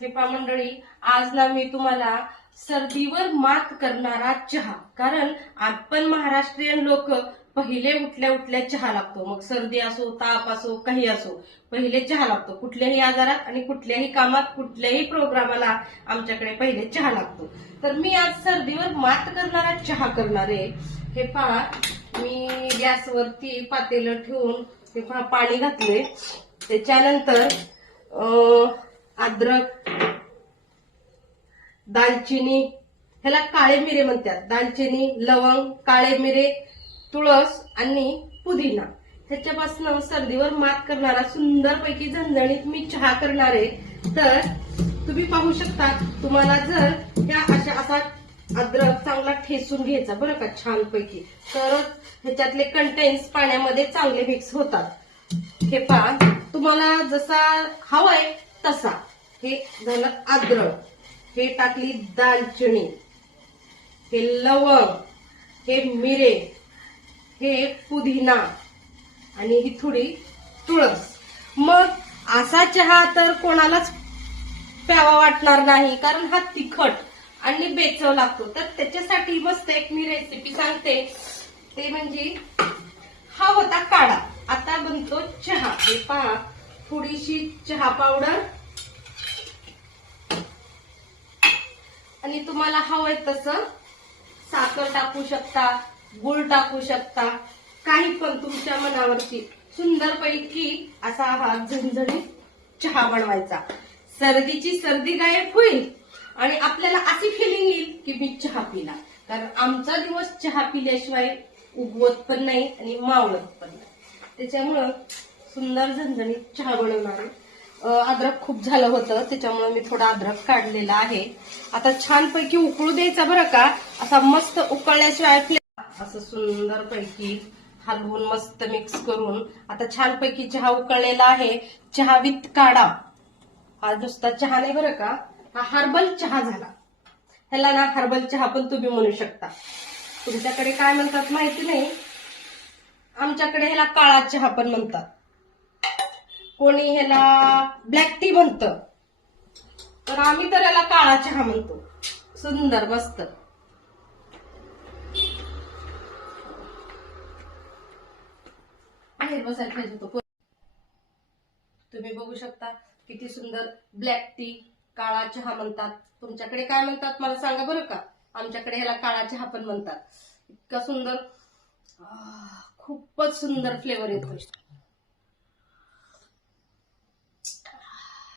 हे पहा मंडळी, आज ना मी तुम्हाला सर्दीवर मात करणारा चहा, कारण आपण महाराष्ट्रीयन लोक पहिले उठल्या उठल्या चहा लागतो. मग सर्दी असो, ताप असो, काही असो, पहिले चहा लागतो. कुठल्याही आजारात आणि कुठल्याही कामात, कुठल्याही प्रोग्रामाला आमच्याकडे पहिले चहा लागतो. तर मी आज सर्दीवर मात करणारा चहा करणार आहे. हे पहा, मी गॅसवरती पातेलं ठेवून हे पहा पाणी घातले. त्याच्यानंतर अद्रक, दालचिनी, ह्याला काळे मिरे म्हणतात, दालचिनी, लवंग, काळे मिरे, तुळस आणि पुदिना, ह्याच्यापासून सर्दीवर मात करणारा सुंदरपैकी झणझणीत मी चहा करणार आहे. तर तुम्ही पाहू शकता, तुम्हाला जर ह्या असा अद्रक चांगला ठेसून घ्यायचा बरं का, छानपैकी, तरच ह्याच्यातले कंटेन्स पाण्यामध्ये चांगले मिक्स होतात. हे पहा, तुम्हाला जसा हवाय तसा. हे झालं अद्रक, हे टाकली दालचिनी, हे लवंग, हे मिरे, हे पुदिना आणि ही थोडी तुळस. मग असा चहा तर कोणालाच प्यावा वाटणार नाही, कारण हा तिखट आणि बेचव लागतो. तर त्याच्यासाठी मस्त एक मी रेसिपी सांगते, ते म्हणजे हा होता काढा, आता बनतो चहा. हे पहा, थोडीशी चहा पावडर आणि तुम्हाला हवंय तसं साखर टाकू शकता, गुळ टाकू शकता, काही पण तुमच्या मनावरती. सुंदरपैकी असा हा झणझणीत चहा बनवायचा. सर्दीची सर्दी गायब होईल आणि आपल्याला अशी फिलिंग येईल की मी चहा पिला. कारण आमचा दिवस चहा पिल्याशिवाय उगवत पण नाही आणि मावळत पण नाही. त्याच्यामुळं सुंदर झणझणीत चहा बनवणार आहे. अद्रक खूप झालं होतं, त्याच्यामुळे मी थोडा अद्रक काढलेला आहे. आता छानपैकी उकळू द्यायचा बरं का, असा मस्त उकळल्याशिवाय असं सुंदरपैकी हलवून मस्त मिक्स करून आता छानपैकी चहा उकळलेला आहे. चहा विथ काढा. हा नुसता चहा नाही बरं का, हा हर्बल चहा झाला. ह्याला ना हर्बल चहा पण तुम्ही म्हणू शकता. तुमच्याकडे काय म्हणतात माहिती नाही, आमच्याकडे ह्याला काळा चहा पण म्हणतात, कोणी ह्याला ब्लॅक टी म्हणतं, तर आम्ही तर ह्याला काळा चहा म्हणतो. सुंदर मस्त. बाहेर बसायला पाहिजे होतं. तुम्ही बघू शकता किती सुंदर. ब्लॅक टी, काळा चहा म्हणतात. तुमच्याकडे काय म्हणतात मला सांगा बरं का. आमच्याकडे ह्याला काळा चहा पण म्हणतात. इतका सुंदर, खूपच सुंदर फ्लेवर येतो.